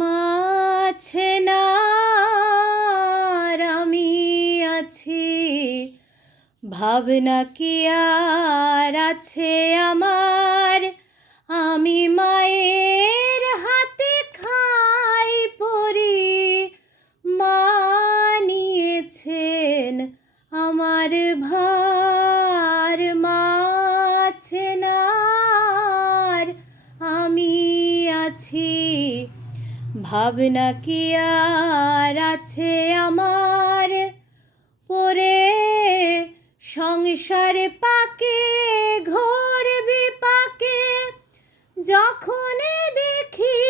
মাঝে না আর আমি আছি, ভাবনা কি আর আছে আমার। আমি মায়ের হাতে খাই পড়ি, মা নিয়েছেন আমার ভার। মাছে না আর আমি আছি, ভাবনা কি আর আছে আমার। পরে সংসার পাকে ঘোর বিপাকে, যখন দেখি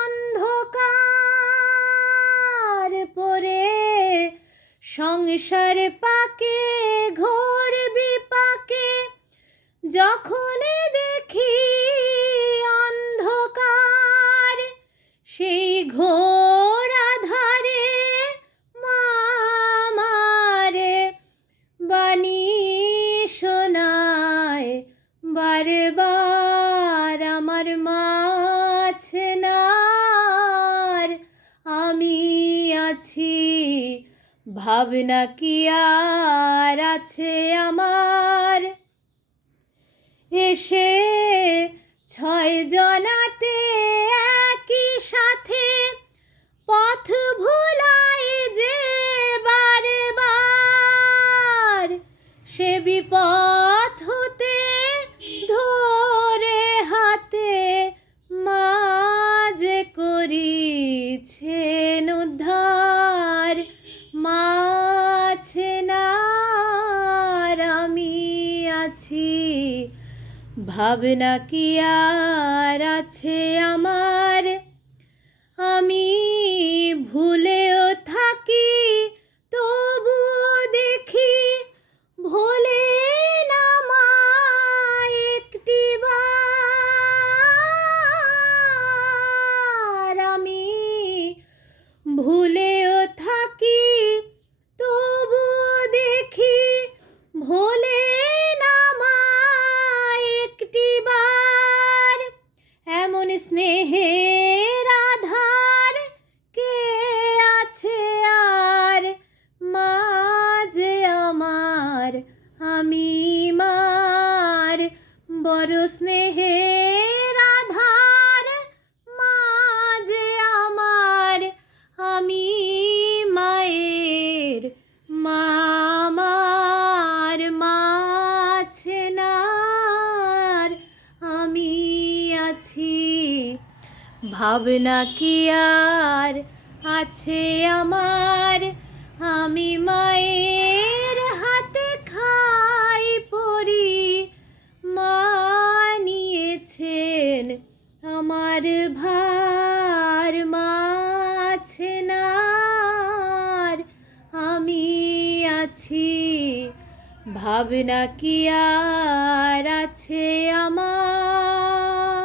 অন্ধকার। পরে সংসার পাকে ঘোর বিপাকে, যখন দেখি অন্ধকার। সেই ঘোর আধারে মা আমারে বাণী শোনায় বারবার। আমার মাছে না আর আমি আছি, ভাবনা কি আর আছে আমার। এসে 6 জনাতে একই সাথে পথ ভুলায় যে বারবার। সে বিপথ হতে ধরে হাতে মা যে করিছেন উদ্ধার। মাছে না আর আমি আছি, ভাবনা কি আর আছে আমার। আমি ভুলেও থাকি তবুও দেখি, ভোলে না মা একটিবার। আমি ভুলেও থাকি তবুও দেখি, ভোলে না মা একটিবার। এমন স্নেহের আধার কে আছে আর, মা যে আমার আমি মার। বড় স্নেহের আধার মা যে আমার, আমি মায়ের। মা আমার মাছে না আর আমি আছি, ভাবনা কি আর আছে আমার। আমি মায়ের হাতে খাই পড়ি, মা নিয়েছেন আমার ভার। মাছে না আর আমি আছি, ভাবনা কি আর আছে আমার।